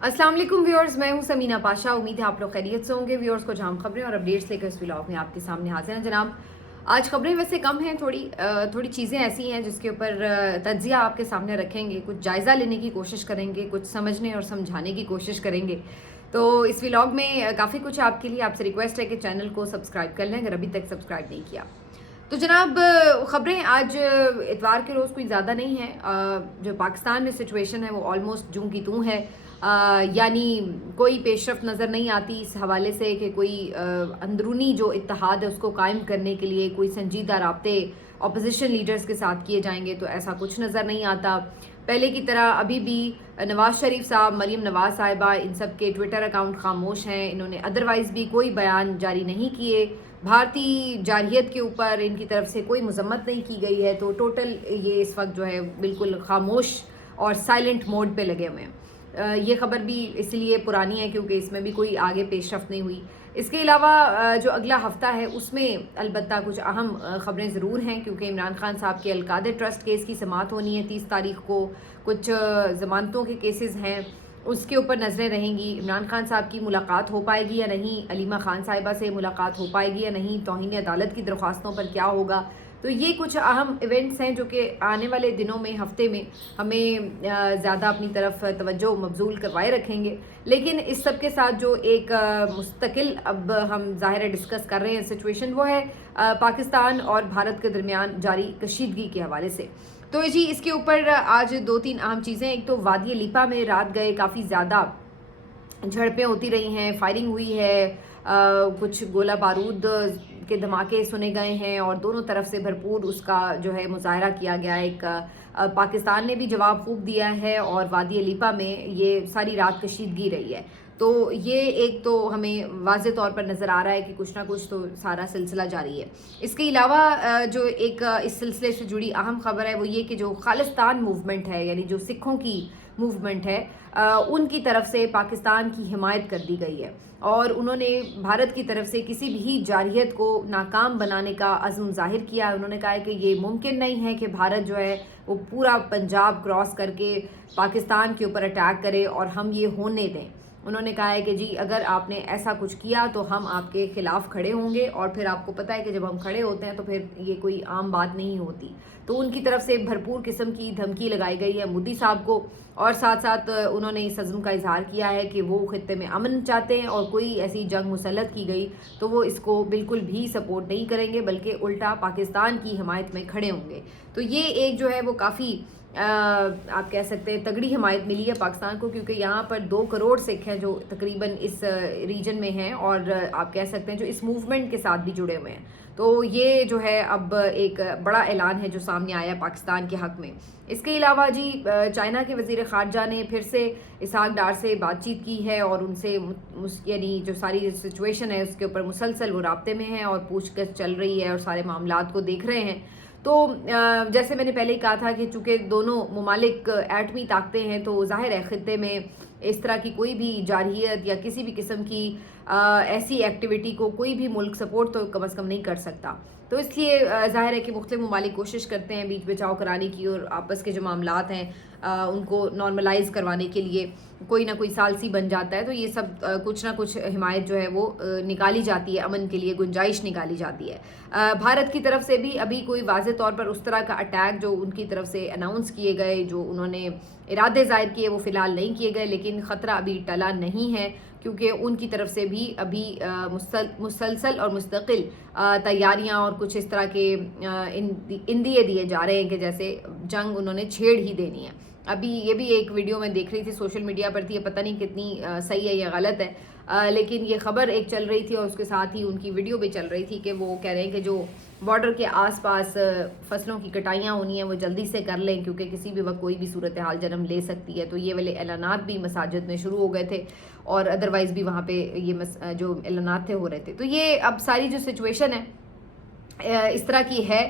अस्सलाम वालेकुम व्यूअर्स, मैं हूं समीना पाशा। उम्मीद है आप लोग खैरियत से होंगे। व्यूअर्स को जहां खबरें और अपडेट्स लेकर इस व्लॉग में आपके सामने हाजिर हैं जनाब। आज खबरें वैसे कम हैं, थोड़ी चीज़ें ऐसी हैं जिसके ऊपर तज्जिया आपके सामने रखेंगे, कुछ जायज़ा लेने की कोशिश करेंगे, कुछ समझने और समझाने की कोशिश करेंगे। तो इस व्लॉग में काफ़ी कुछ आपके लिए, आपसे रिक्वेस्ट है कि चैनल को सब्सक्राइब कर लें अगर अभी तक सब्सक्राइब नहीं किया। तो जनाब, ख़बरें आज इतवार के रोज़ कोई ज़्यादा नहीं है। जो पाकिस्तान में सिचुएशन है वो ऑलमोस्ट जूं की तूं है। यानी कोई पेशरफ नज़र नहीं आती इस हवाले से कि कोई अंदरूनी जो इत्तेहाद है उसको कायम करने के लिए कोई संजीदा राब्ते अपोजिशन लीडर्स के साथ किए जाएंगे, तो ऐसा कुछ नज़र नहीं आता। पहले की तरह अभी भी नवाज़ शरीफ साहब, मरीम नवाज़ साहिबा, इन सब के ट्विटर अकाउंट खामोश हैं। इन्होंने अदरवाइज़ भी कोई बयान जारी नहीं किए। भारतीय जारहियत के ऊपर इनकी तरफ से कोई मजम्मत नहीं की गई है। तो टोटल ये इस वक्त जो है बिल्कुल खामोश और साइलेंट मोड पे लगे हुए हैं। ये ख़बर भी इसलिए पुरानी है क्योंकि इसमें भी कोई आगे पेशरफ्त नहीं हुई। इसके अलावा जो अगला हफ्ता है उसमें अलबत्ता कुछ अहम ख़बरें ज़रूर हैं, क्योंकि इमरान खान साहब के अलकादर ट्रस्ट केस की समाअत होनी है 30 तारीख को। कुछ ज़मानतों के केसेस हैं, उसके ऊपर नज़रें रहेंगी। इमरान खान साहब की मुलाकात हो पाएगी या नहीं, अलीमा खान साहिबा से मुलाकात हो पाएगी या नहीं, तौहीन अदालत की दरख्वास्तों पर क्या होगा। तो ये कुछ अहम इवेंट्स हैं जो कि आने वाले दिनों में, हफ्ते में हमें ज़्यादा अपनी तरफ तवज्जो मबजूल करवाए रखेंगे। लेकिन इस सब के साथ जो एक मुस्तकिल अब हम ज़ाहिर डिस्कस कर रहे हैं सिचुएशन, वो है पाकिस्तान और भारत के दरमियान जारी कशीदगी के हवाले से। तो जी इसके ऊपर आज 2-3 अहम चीज़ें। एक तो वादी लिपा में रात गए काफ़ी ज़्यादा झड़पें होती रही हैं, फायरिंग हुई है, कुछ गोला बारूद के धमाके सुने गए हैं और दोनों तरफ से भरपूर उसका जो है मुजाहरा किया गया। एक पाकिस्तान ने भी जवाब खूब दिया है और वादी लिपा में ये सारी रात कशीदगी रही है। तो ये एक तो हमें वाज़े तौर पर नज़र आ रहा है कि कुछ ना कुछ तो सारा सिलसिला जारी है। इसके अलावा जो एक इस सिलसिले से जुड़ी अहम खबर है वो ये कि जो खालिस्तान मूवमेंट है, यानी जो सिखों की मूवमेंट है, उनकी तरफ से पाकिस्तान की हिमायत कर दी गई है और उन्होंने भारत की तरफ से किसी भी जारहियत को नाकाम बनाने का अज़्म ज़ाहिर किया है। उन्होंने कहा है कि ये मुमकिन नहीं है कि भारत जो है वो पूरा पंजाब क्रॉस करके पाकिस्तान के ऊपर अटैक करे और हम ये होने दें। उन्होंने कहा है कि जी अगर आपने ऐसा कुछ किया तो हम आपके खिलाफ खड़े होंगे, और फिर आपको पता है कि जब हम खड़े होते हैं तो फिर ये कोई आम बात नहीं होती। तो उनकी तरफ से भरपूर किस्म की धमकी लगाई गई है मोदी साहब को, और साथ साथ उन्होंने इस अज़्म का इजहार किया है कि वो खित्ते में अमन चाहते हैं और कोई ऐसी जंग मुसल्लत की गई तो वो इसको बिल्कुल भी सपोर्ट नहीं करेंगे, बल्कि उल्टा पाकिस्तान की हिमायत में खड़े होंगे। तो ये एक जो है वो काफ़ी आप कह सकते हैं तगड़ी हिमायत मिली है पाकिस्तान को, क्योंकि यहाँ पर 2 करोड़ सिख हैं जो तकरीबन इस रीजन में हैं और आप कह सकते हैं जो इस मूवमेंट के साथ भी जुड़े हुए हैं। तो ये जो है अब एक बड़ा ऐलान है जो सामने आया पाकिस्तान के हक़ में। इसके अलावा जी चाइना के वज़ीर ख़ारजा ने फिर से इसहाक डार से बातचीत की है और उनसे यानी जो सारी सिचुएशन है उसके ऊपर मुसलसल वो राब्ते में हैं और पूछगछ चल रही है और सारे मामलात को देख रहे हैं। तो जैसे मैंने पहले ही कहा था कि चूँकि दोनों ममालिक एटमी ताकतें हैं तो ज़ाहिर है ख़ित्ते में इस तरह की कोई भी जारहियत या किसी भी किस्म की ऐसी एक्टिविटी को कोई भी मुल्क सपोर्ट तो कम अज़ कम नहीं कर सकता। तो इसलिए ज़ाहिर है कि मुख्तलिफ ममालिक कोशिश करते हैं बीच बचाव कराने की और आपस के जो मामलात हैं उनको नॉर्मलाइज़ करवाने के लिए कोई ना कोई सालसी बन जाता है। तो ये सब कुछ ना कुछ हिमायत जो है वो निकाली जाती है, अमन के लिए गुंजाइश निकाली जाती है। भारत की तरफ से भी अभी कोई वाज़े तौर पर उस तरह का अटैक जो उनकी तरफ से अनाउंस किए गए, जो उन्होंने इरादे ज़ाहिर किए, वो फ़िलहाल नहीं किए गए, लेकिन ख़तरा अभी टला नहीं है क्योंकि उनकी तरफ से भी अभी मुसलसल और मुस्तकिल तैयारियां और कुछ इस तरह के इंदिए दिए जा रहे हैं कि जैसे जंग उन्होंने छेड़ ही देनी है। अभी ये भी एक वीडियो मैं देख रही थी सोशल मीडिया पर थी, पता नहीं कितनी सही है या गलत है, लेकिन ये खबर एक चल रही थी और उसके साथ ही उनकी वीडियो भी चल रही थी कि वो कह रहे हैं कि जो बॉर्डर के आसपास फसलों की कटाइयाँ होनी है वो जल्दी से कर लें क्योंकि किसी भी वक्त कोई भी सूरत हाल जन्म ले सकती है। तो ये वाले ऐलानात भी मसाजिद में शुरू हो गए थे और अदरवाइज़ भी वहाँ पे ये जो ऐलानात थे हो रहे थे। तो ये अब सारी जो सिचुएशन है इस तरह की है।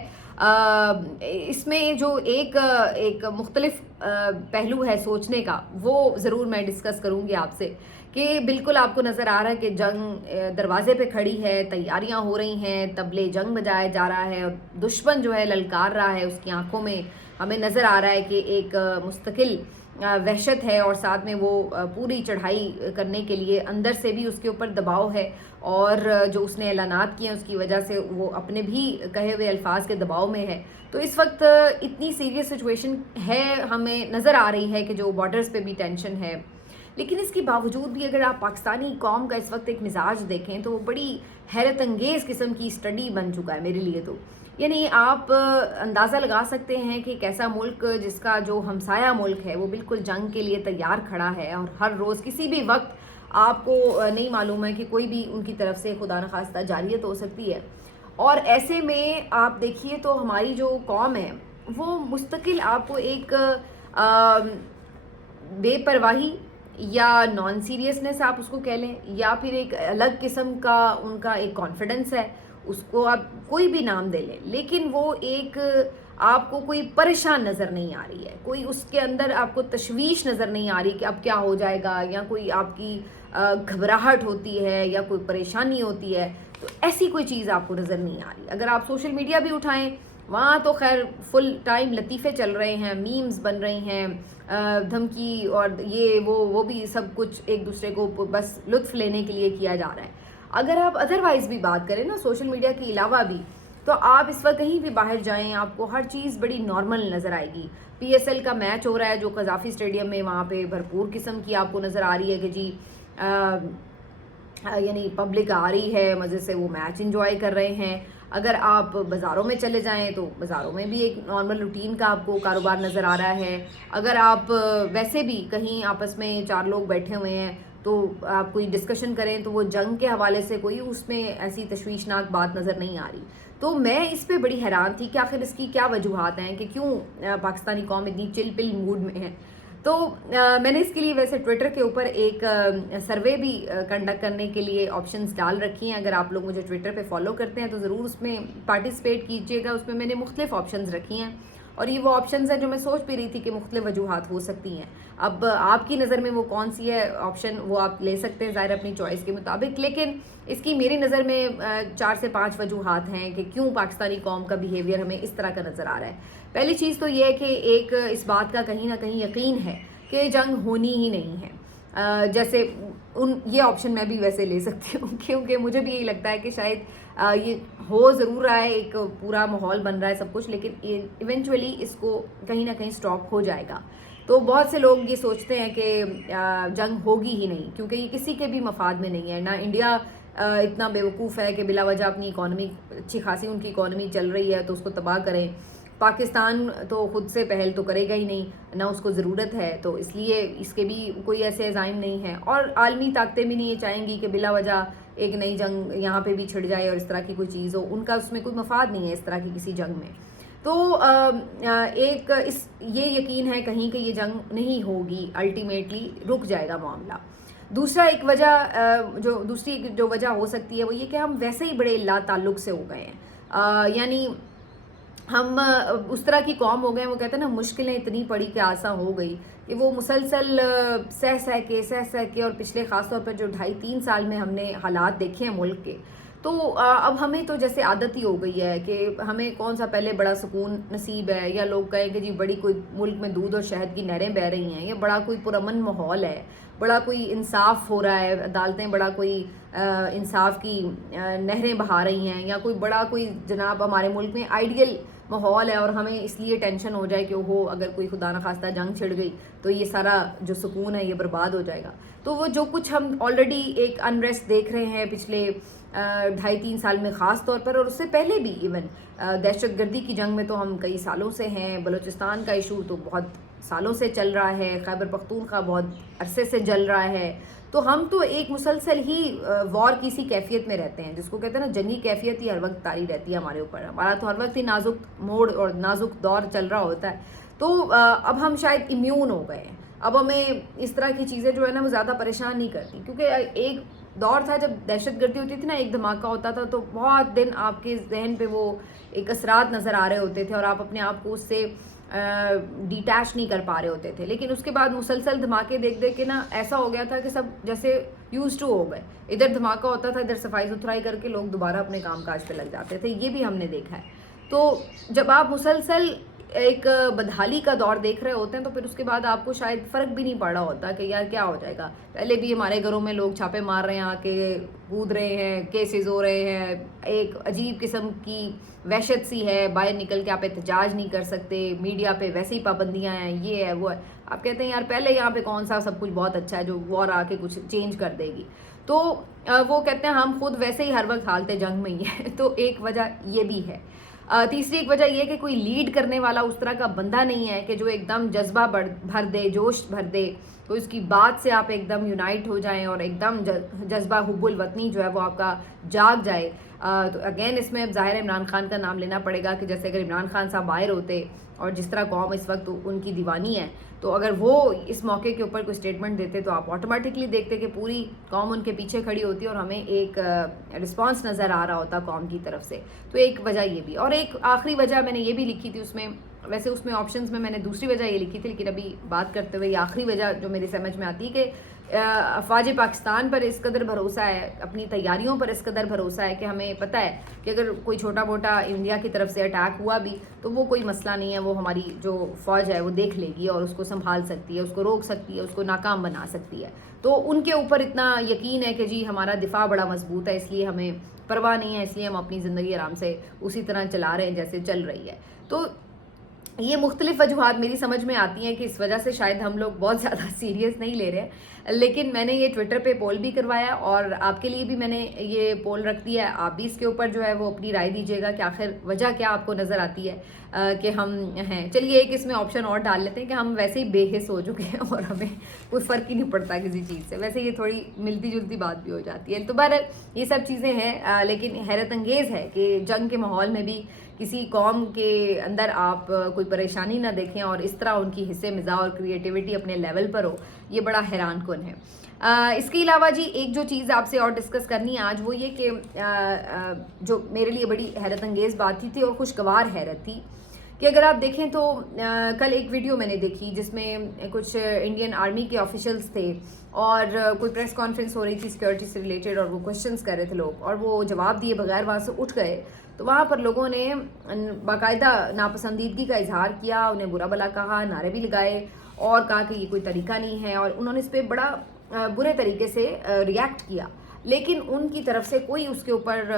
इसमें जो एक मुख्तलिफ पहलू है सोचने का, वो ज़रूर मैं डिस्कस करूँगी आपसे कि बिल्कुल आपको नज़र आ रहा है कि जंग दरवाजे पे खड़ी है, तैयारियां हो रही हैं, तबले जंग बजाया जा रहा है और दुश्मन जो है ललकार रहा है, उसकी आंखों में हमें नज़र आ रहा है कि एक मुस्तकिल वहशत है और साथ में वो पूरी चढ़ाई करने के लिए अंदर से भी उसके ऊपर दबाव है, और जो उसने ऐलानात किए हैं उसकी वजह से वो अपने भी कहे हुए अल्फाज के दबाव में है। तो इस वक्त इतनी सीरियस सिचुएशन है, हमें नज़र आ रही है कि जो बॉर्डर्स पे भी टेंशन है, लेकिन इसके बावजूद भी अगर आप पाकिस्तानी कौम का इस वक्त एक मिजाज देखें तो वो बड़ी हैरत अंगेज़ किस्म की स्टडी बन चुका है मेरे लिए। तो यानी आप अंदाज़ा लगा सकते हैं कि एक ऐसा मुल्क जिसका जो हमसाया मुल्क है वो बिल्कुल जंग के लिए तैयार खड़ा है, और हर रोज़ किसी भी वक्त आपको नहीं मालूम है कि कोई भी उनकी तरफ से खुदा न खास्ता जारियत हो सकती है। और ऐसे में आप देखिए तो हमारी जो कौम है वो मुस्तकिल आपको एक बेपरवाही या नॉन सीरियसनेस आप उसको कह लें, या फिर एक अलग किस्म का उनका एक कॉन्फिडेंस है, उसको आप कोई भी नाम दे लें, लेकिन वो एक आपको कोई परेशान नज़र नहीं आ रही है, कोई उसके अंदर आपको तशवीश नज़र नहीं आ रही कि अब क्या हो जाएगा, या कोई आपकी घबराहट होती है या कोई परेशानी होती है, तो ऐसी कोई चीज़ आपको नज़र नहीं आ रही। अगर आप सोशल मीडिया भी उठाएं वहाँ तो खैर फुल टाइम लतीफ़े चल रहे हैं, मीम्स बन रही हैं, धमकी और ये वो भी सब कुछ एक दूसरे को बस लुत्फ़ लेने के लिए किया जा रहा है। अगर आप अदरवाइज़ भी बात करें ना सोशल मीडिया के अलावा भी, तो आप इस वक्त कहीं भी बाहर जाएं आपको हर चीज़ बड़ी नॉर्मल नज़र आएगी। PSL का मैच हो रहा है जो कज़ाफ़ी स्टेडियम में, वहाँ पे भरपूर किस्म की आपको नज़र आ रही है कि जी यानी पब्लिक आ रही है, मज़े से वो मैच इंजॉय कर रहे हैं। अगर आप बाज़ारों में चले जाएं तो बाज़ारों में भी एक नॉर्मल रूटीन का आपको कारोबार नज़र आ रहा है। अगर आप वैसे भी कहीं आपस में 4 लोग बैठे हुए हैं तो आप कोई डिस्कशन करें तो वो जंग के हवाले से कोई उसमें ऐसी तशवीशनाक बात नज़र नहीं आ रही। तो मैं इस पे बड़ी हैरान थी कि आखिर इसकी क्या वजूहात हैं कि क्यों पाकिस्तानी कौम इतनी चिल पिल मूड में है। तो मैंने इसके लिए वैसे ट्विटर के ऊपर एक सर्वे भी कंडक्ट करने के लिए ऑप्शंस डाल रखी हैं। अगर आप लोग मुझे ट्विटर पे फॉलो करते हैं तो ज़रूर उसमें पार्टिसिपेट कीजिएगा। उसमें मैंने मुख्तलिफ ऑप्शंस रखी हैं, और ये वो ऑप्शंस हैं जो मैं सोच भी रही थी कि मुख्तलिफ वजूहात हो सकती हैं। अब आपकी नज़र में वो कौन सी है ऑप्शन, वो आप ले सकते हैं ज़ाहिर अपनी चॉइस के मुताबिक, लेकिन इसकी मेरी नज़र में 4 से 5 वजूहात हैं कि क्यों पाकिस्तानी कौम का बिहेवियर हमें इस तरह का नज़र आ रहा है। पहली चीज़ तो ये है कि एक इस बात का कहीं ना कहीं यकीन है कि जंग होनी ही नहीं है। जैसे ये ऑप्शन मैं भी वैसे ले सकती हूँ क्योंकि मुझे भी यही लगता है कि शायद ये हो ज़रूर रहा है, एक पूरा माहौल बन रहा है सब कुछ, लेकिन इवेंचुअली इसको कहीं ना कहीं स्टॉप हो जाएगा। तो बहुत से लोग ये सोचते हैं कि जंग होगी ही नहीं, क्योंकि ये किसी के भी मफाद में नहीं है। ना इंडिया इतना बेवकूफ़ है कि बिला वजह अपनी इकॉनमी, अच्छी खासी उनकी इकॉनमी चल रही है तो उसको तबाह करें। पाकिस्तान तो खुद से पहल तो करेगा ही नहीं, ना उसको ज़रूरत है, तो इसलिए इसके भी कोई ऐसे अज़ाइम नहीं है। और आलमी ताकतें भी नहीं ये चाहेंगी कि बिला वजह एक नई जंग यहाँ पे भी छिड़ जाए और इस तरह की कोई चीज़ हो, उनका उसमें कोई मफाद नहीं है इस तरह की किसी जंग में। तो एक ये यकीन है कहीं कि ये जंग नहीं होगी, अल्टीमेटली रुक जाएगा मामला। दूसरा एक वजह दूसरी जो वजह हो सकती है वो ये कि हम वैसे ही बड़े ला ताल्लुक़ से हो गए हैं, यानी हम उस तरह की कौम हो गए। वो कहते हैं ना मुश्किलें इतनी पड़ी कि आसान हो गई, कि वो मुसलसल सह सह के और पिछले ख़ास तौर पर जो 2.5-3 साल में हमने हालात देखे हैं मुल्क के, तो अब हमें तो जैसे आदत ही हो गई है कि हमें कौन सा पहले बड़ा सुकून नसीब है, या लोग कहें कि जी बड़ी कोई मुल्क में दूध और शहद की नहरें बह रही हैं, या बड़ा कोई पुरअमन माहौल है, बड़ा कोई इंसाफ हो रहा है, अदालतें बड़ा कोई इंसाफ की नहरें बहा रही हैं, या कोई बड़ा कोई जनाब हमारे मुल्क में आइडियल माहौल है, और हमें इसलिए टेंशन हो जाए कि ओहो अगर कोई खुदा न खास्ता जंग छिड़ गई तो ये सारा जो सुकून है ये बर्बाद हो जाएगा। तो वो जो कुछ हम ऑलरेडी एक अनरेस्ट देख रहे हैं पिछले 2.5-3 साल में ख़ास तौर पर, और उससे पहले भी इवन दहशत गर्दी की जंग में तो हम कई सालों से हैं, बलूचिस्तान का इशू तो बहुत सालों से चल रहा है, खैबर पख्तूनख्वा बहुत अरसे से जल रहा है। तो हम तो एक मुसलसल ही वॉर की सी कैफियत में रहते हैं, जिसको कहते हैं ना जंगी कैफियत ही हर वक्त तारी रहती है हमारे ऊपर। हमारा तो हर वक्त ही नाजुक मोड़ और नाजुक दौर चल रहा होता है। तो अब हम शायद इम्यून हो गए हैं, अब हमें इस तरह की चीज़ें जो है ना वो ज़्यादा परेशान नहीं करती, क्योंकि एक दौर था जब दहशत गर्दी होती थी ना, एक धमाका होता था तो बहुत दिन आपके जहन पे वो एक असरात नज़र आ रहे होते थे और आप अपने आप को उससे डिटैच नहीं कर पा रहे होते थे। लेकिन उसके बाद मुसलसल धमाके देख देख के ना ऐसा हो गया था कि सब जैसे यूज टू हो गए, इधर धमाका होता था, इधर सफाई सुथराई करके लोग दोबारा अपने काम काज पे लग जाते थे, ये भी हमने देखा है। तो जब आप मुसलसल ایک بدحالی کا دور دیکھ رہے ہوتے ہیں تو پھر اس کے بعد آپ کو شاید فرق بھی نہیں پڑ رہا ہوتا کہ یار کیا ہو جائے گا. پہلے بھی ہمارے گھروں میں لوگ چھاپے مار رہے ہیں, آ کے کود رہے ہیں, کیسز ہو رہے ہیں, ایک عجیب قسم کی وحشت سی ہے, باہر نکل کے آپ احتجاج نہیں کر سکتے, میڈیا پہ ویسے ہی پابندیاں ہیں, یہ ہے وہ ہے. آپ کہتے ہیں یار پہلے یہاں پہ کون سا سب کچھ بہت اچھا ہے جو وار آ کے کچھ چینج کر دے گی. تو وہ کہتے ہیں ہم خود ویسے ہی ہر وقت حالت جنگ میں ہی ہیں. تو ایک وجہ یہ بھی ہے. تیسری ایک وجہ یہ کہ کوئی لیڈ کرنے والا اس طرح کا بندہ نہیں ہے کہ جو ایک دم جذبہ بھر دے, جوش بھر دے, تو اس کی بات سے آپ ایک دم یونائٹ ہو جائیں اور ایک دم جذبہ حب الوطنی جو ہے وہ آپ کا جاگ جائے. تو اگین اس میں ظاہر ہے عمران خان کا نام لینا پڑے گا کہ جیسے اگر عمران خان صاحب باہر ہوتے اور جس طرح قوم اس وقت ان کی دیوانی ہے, تو اگر وہ اس موقع کے اوپر کوئی اسٹیٹمنٹ دیتے تو آپ آٹومیٹکلی دیکھتے کہ پوری قوم ان کے پیچھے کھڑی ہوتی اور ہمیں ایک رسپانس نظر آ رہا ہوتا قوم کی طرف سے. تو ایک وجہ یہ بھی. اور ایک آخری وجہ میں نے یہ بھی لکھی تھی اس میں, ویسے اس میں آپشنز میں نے دوسری وجہ یہ لکھی تھی, لیکن ابھی بات کرتے ہوئے یہ آخری وجہ جو میری سمجھ میں آتی ہے کہ افواج پاکستان پر اس قدر بھروسہ ہے, اپنی تیاریوں پر اس قدر بھروسہ ہے کہ ہمیں پتہ ہے کہ اگر کوئی چھوٹا موٹا انڈیا کی طرف سے اٹیک ہوا بھی تو وہ کوئی مسئلہ نہیں ہے, وہ ہماری جو فوج ہے وہ دیکھ لے گی اور اس کو سنبھال سکتی ہے, اس کو روک سکتی ہے, اس کو ناکام بنا سکتی ہے. تو ان کے اوپر اتنا یقین ہے کہ جی ہمارا دفاع بڑا مضبوط ہے, اس لیے ہمیں پرواہ نہیں ہے, اس لیے ہم اپنی زندگی آرام سے اسی طرح چلا رہے ہیں جیسے چل رہی ہے. تو یہ مختلف وجوہات میری سمجھ میں آتی ہیں کہ اس وجہ سے شاید ہم لوگ بہت زیادہ سیریس نہیں لے رہے ہیں. لیکن میں نے یہ ٹویٹر پہ پول بھی کروایا اور آپ کے لیے بھی میں نے یہ پول رکھ دیا ہے. آپ بھی اس کے اوپر جو ہے وہ اپنی رائے دیجیے گا کہ آخر وجہ کیا آپ کو نظر آتی ہے کہ ہم ہیں. چلیے ایک اس میں آپشن اور ڈال لیتے ہیں کہ ہم ویسے ہی بے حس ہو چکے ہیں اور ہمیں کوئی فرق ہی نہیں پڑتا کسی چیز سے. ویسے یہ تھوڑی ملتی جلتی بات بھی ہو جاتی ہے. تو بہرحال یہ سب چیزیں ہیں, لیکن حیرت انگیز ہے کہ جنگ کے ماحول میں بھی کسی قوم کے اندر آپ کوئی پریشانی نہ دیکھیں اور اس طرح ان کی حصے مزاح اور کریٹیوٹی اپنے لیول پر ہو, یہ بڑا حیران کن ہے. اس کے علاوہ جی ایک جو چیز آپ سے اور ڈسکس کرنی ہے آج وہ یہ کہ جو میرے لیے بڑی حیرت انگیز بات تھی اور خوشگوار حیرت تھی کہ اگر آپ دیکھیں تو کل ایک ویڈیو میں نے دیکھی جس میں کچھ انڈین آرمی کے آفیشلز تھے اور کوئی پریس کانفرنس ہو رہی تھی سیکورٹی سے ریلیٹڈ, اور وہ کوشچنس کر رہے تھے لوگ اور وہ جواب دیے بغیر وہاں سے اٹھ گئے. تو وہاں پر لوگوں نے باقاعدہ ناپسندیدگی کا اظہار کیا, انہیں برا بھلا کہا, نعرے بھی لگائے اور کہا کہ یہ کوئی طریقہ نہیں ہے, اور انہوں نے اس پہ بڑا برے طریقے سے ریاکٹ کیا. لیکن ان کی طرف سے کوئی اس کے اوپر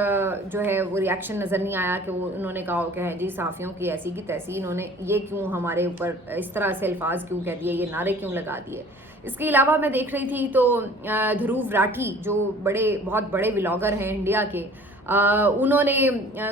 جو ہے وہ ریاکشن نظر نہیں آیا کہ وہ انہوں نے کہا کہ ہے جی صحافیوں کی ایسی کی تیسی, انہوں نے یہ کیوں ہمارے اوپر اس طرح سے الفاظ کیوں کہہ دیے, یہ نعرے کیوں لگا دیے. اس کے علاوہ میں دیکھ رہی تھی تو دھروو راٹھی جو بہت بڑے ولاگر ہیں انڈیا کے, انہوں نے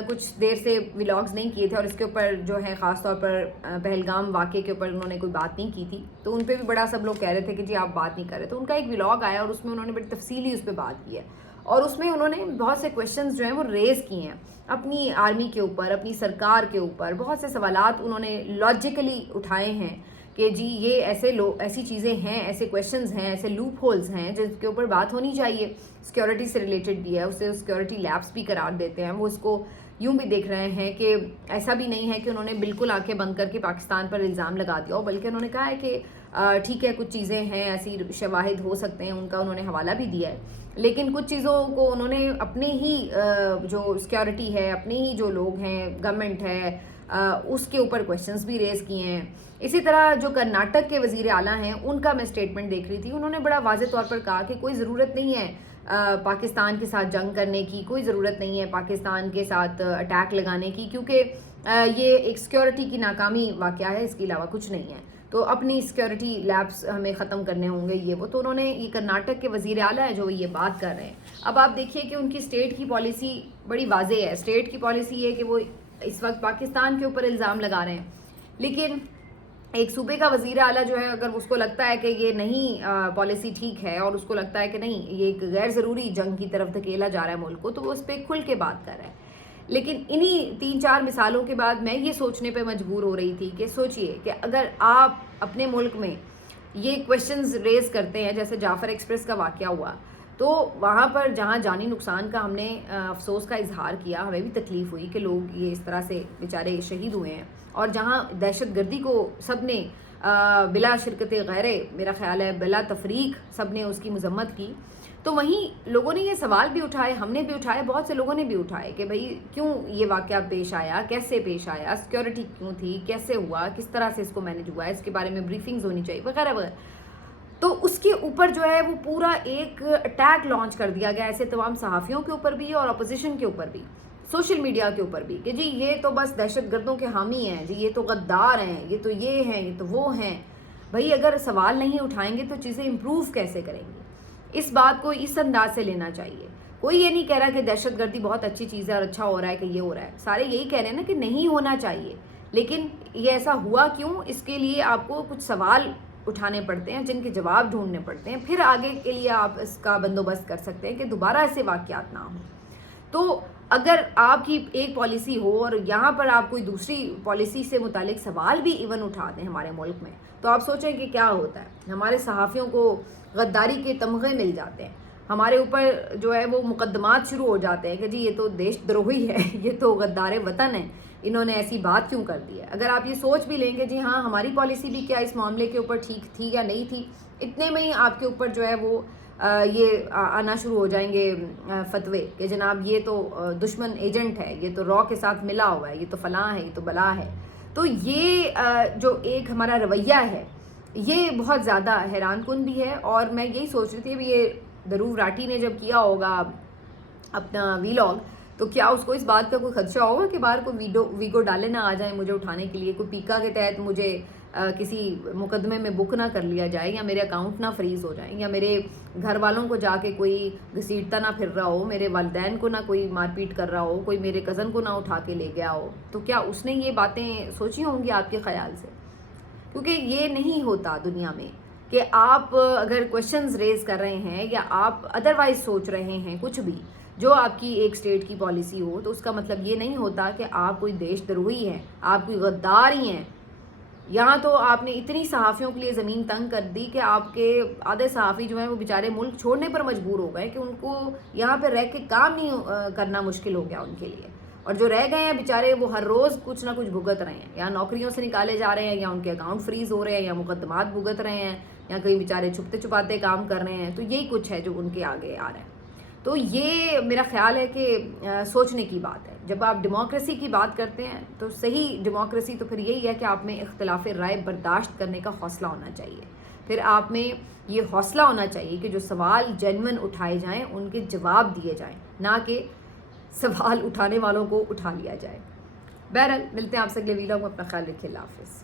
کچھ دیر سے ولاگز نہیں کیے تھے اور اس کے اوپر جو ہے خاص طور پر پہلگام واقعے کے اوپر انہوں نے کوئی بات نہیں کی تھی. تو ان پہ بھی بڑا سب لوگ کہہ رہے تھے کہ جی آپ بات نہیں کر رہے. تو ان کا ایک ولاگ آیا اور اس میں انہوں نے بڑی تفصیلی اس پہ بات کی ہے اور اس میں انہوں نے بہت سے کویشچنز جو ہیں وہ ریز کیے ہیں اپنی آرمی کے اوپر, اپنی سرکار کے اوپر. بہت سے سوالات انہوں نے لاجیکلی اٹھائے ہیں کہ جی یہ ایسی چیزیں ہیں, ایسے کویشچنز ہیں, ایسے لوپ ہولز ہیں جن کے اوپر بات ہونی چاہیے. سیکورٹی سے ریلیٹڈ بھی ہے, اسے سیکورٹی لیبس بھی قرار دیتے ہیں. وہ اس کو یوں بھی دیکھ رہے ہیں کہ ایسا بھی نہیں ہے کہ انہوں نے بالکل آنکھیں بند کر کے پاکستان پر الزام لگا دیا ہو, بلکہ انہوں نے کہا ہے کہ ٹھیک ہے کچھ چیزیں ہیں ایسی شواہد ہو سکتے ہیں, ان کا انہوں نے حوالہ بھی دیا ہے. لیکن کچھ چیزوں کو انہوں نے اپنے ہی جو سیکورٹی ہے, اپنے ہی جو لوگ ہیں, گورنمنٹ ہے, اس کے اوپر کویشچنز بھی ریز کیے ہیں. اسی طرح جو کرناٹک کے وزیر اعلیٰ ہیں ان کا میں اسٹیٹمنٹ دیکھ رہی تھی, انہوں نے بڑا واضح طور پر کہا کہ کوئی ضرورت نہیں ہے پاکستان کے ساتھ جنگ کرنے کی, کوئی ضرورت نہیں ہے پاکستان کے ساتھ اٹیک لگانے کی, کیونکہ یہ ایک سیکورٹی کی ناکامی واقعہ ہے, اس کے علاوہ کچھ نہیں ہے. تو اپنی سیکورٹی لیبس ہمیں ختم کرنے ہوں گے یہ وہ. تو انہوں نے, یہ کرناٹک کے وزیر اعلیٰ ہیں جو یہ بات کر رہے ہیں. اب آپ دیکھیے کہ ان کی اسٹیٹ کی پالیسی بڑی واضح ہے. اسٹیٹ کی پالیسی یہ کہ وہ اس وقت پاکستان کے اوپر الزام لگا رہے ہیں, لیکن ایک صوبے کا وزیر اعلیٰ جو ہے اگر اس کو لگتا ہے کہ یہ نہیں پالیسی ٹھیک ہے اور اس کو لگتا ہے کہ نہیں یہ ایک غیر ضروری جنگ کی طرف دھکیلا جا رہا ہے ملک کو, تو وہ اس پہ کھل کے بات کر رہا ہے. لیکن انہی 3-4 مثالوں کے بعد میں یہ سوچنے پہ مجبور ہو رہی تھی کہ سوچئے کہ اگر آپ اپنے ملک میں یہ کویشچنز ریز کرتے ہیں جیسے جعفر ایکسپریس کا واقعہ ہوا, تو وہاں پر جہاں جانی نقصان کا ہم نے افسوس کا اظہار کیا, ہمیں بھی تکلیف ہوئی کہ لوگ یہ اس طرح سے بیچارے شہید ہوئے ہیں, اور جہاں دہشت گردی کو سب نے بلا شرکت غیرے، میرا خیال ہے بلا تفریق سب نے اس کی مذمت کی. تو وہیں لوگوں نے یہ سوال بھی اٹھائے، ہم نے بھی اٹھائے، بہت سے لوگوں نے بھی اٹھائے کہ بھئی کیوں یہ واقعہ پیش آیا، کیسے پیش آیا، سیکیورٹی کیوں تھی، کیسے ہوا، کس طرح سے اس کو مینیج ہوا ہے، اس کے بارے میں بریفنگز ہونی چاہیے وغیرہ وغیرہ. تو اس کے اوپر جو ہے وہ پورا ایک اٹیک لانچ کر دیا گیا ایسے تمام صحافیوں کے اوپر بھی اور اپوزیشن کے اوپر بھی، سوشل میڈیا کے اوپر بھی، کہ جی یہ تو بس دہشت گردوں کے حامی ہیں، جی یہ تو غدار ہیں، یہ تو یہ ہیں، یہ تو وہ ہیں. بھئی اگر سوال نہیں اٹھائیں گے تو چیزیں امپروو کیسے کریں گے؟ اس بات کو اس انداز سے لینا چاہیے. کوئی یہ نہیں کہہ رہا کہ دہشت گردی بہت اچھی چیز ہے اور اچھا ہو رہا ہے کہ یہ ہو رہا ہے، سارے یہی کہہ رہے ہیں نا کہ نہیں ہونا چاہیے، لیکن یہ ایسا ہوا کیوں، اس کے لیے آپ کو کچھ سوال اٹھانے پڑتے ہیں جن کے جواب ڈھونڈنے پڑتے ہیں، پھر آگے کے لیے آپ اس کا بندوبست کر سکتے ہیں کہ دوبارہ ایسے واقعات نہ ہوں. تو اگر آپ کی ایک پالیسی ہو اور یہاں پر آپ کوئی دوسری پالیسی سے متعلق سوال بھی ایون اٹھا دیں ہمارے ملک میں، تو آپ سوچیں کہ کیا ہوتا ہے. ہمارے صحافیوں کو غداری کے تمغے مل جاتے ہیں، ہمارے اوپر جو ہے وہ مقدمات شروع ہو جاتے ہیں کہ جی یہ تو دیش دروہی ہے، یہ تو غدار وطن ہے، انہوں نے ایسی بات کیوں کر دی ہے. اگر آپ یہ سوچ بھی لیں گے جی ہاں ہماری پالیسی بھی کیا اس معاملے کے اوپر ٹھیک تھی یا نہیں تھی، اتنے میں ہی آپ کے اوپر جو ہے وہ یہ آنا شروع ہو جائیں گے فتوے کہ جناب یہ تو دشمن ایجنٹ ہے، یہ تو را کے ساتھ ملا ہوا ہے، یہ تو فلاں ہے، یہ تو بلا ہے. تو یہ جو ایک ہمارا رویہ ہے یہ بہت زیادہ حیران کن بھی ہے. اور میں یہی سوچ رہی تھی اب یہ دھروو راٹھی نے جب کیا ہوگا اپنا ویلاگ، تو کیا اس کو اس بات کا کوئی خدشہ ہوگا کہ باہر کو ویگو ڈالے نہ آ جائیں مجھے اٹھانے کے لیے، کوئی پیکا کے تحت مجھے کسی مقدمے میں بک نہ کر لیا جائے، یا میرے اکاؤنٹ نہ فریز ہو جائیں، یا میرے گھر والوں کو جا کے کوئی گھسیٹتا نہ پھر رہا ہو، میرے والدین کو نہ کوئی مار پیٹ کر رہا ہو، کوئی میرے کزن کو نہ اٹھا کے لے گیا ہو. تو کیا اس نے یہ باتیں سوچی ہوں گی آپ کے خیال سے؟ کیونکہ یہ نہیں ہوتا دنیا میں کہ آپ اگر کویشچنز ریز کر رہے ہیں یا آپ ادروائز سوچ رہے ہیں کچھ بھی جو آپ کی ایک اسٹیٹ کی پالیسی ہو، تو اس کا مطلب یہ نہیں ہوتا کہ آپ کوئی دیش دروہی ہیں، آپ کوئی غدار ہی ہیں. یہاں تو آپ نے اتنی صحافیوں کے لیے زمین تنگ کر دی کہ آپ کے آدھے صحافی جو ہیں وہ بیچارے ملک چھوڑنے پر مجبور ہو گئے کہ ان کو یہاں پہ رہ کے کام نہیں کرنا مشکل ہو گیا ان کے لیے. اور جو رہ گئے ہیں بیچارے وہ ہر روز کچھ نہ کچھ بھگت رہے ہیں، یا نوکریوں سے نکالے جا رہے ہیں، یا ان کے اکاؤنٹ فریز ہو رہے ہیں، یا مقدمات بھگت رہے ہیں، یا کئی بیچارے چھپتے چھپاتے کام کر رہے ہیں. تو یہی کچھ ہے جو ان کے آگے آ رہا ہے. تو یہ میرا خیال ہے کہ سوچنے کی بات ہے. جب آپ ڈیموکریسی کی بات کرتے ہیں تو صحیح ڈیموکریسی تو پھر یہی ہے کہ آپ میں اختلاف رائے برداشت کرنے کا حوصلہ ہونا چاہیے. پھر آپ میں یہ حوصلہ ہونا چاہیے کہ جو سوال جینوئن اٹھائے جائیں ان کے جواب دیے جائیں، نہ کہ سوال اٹھانے والوں کو اٹھا لیا جائے. بہرحال ملتے ہیں آپ سے اگلے ویلاگ میں. اپنا خیال رکھیے. اللہ حافظ.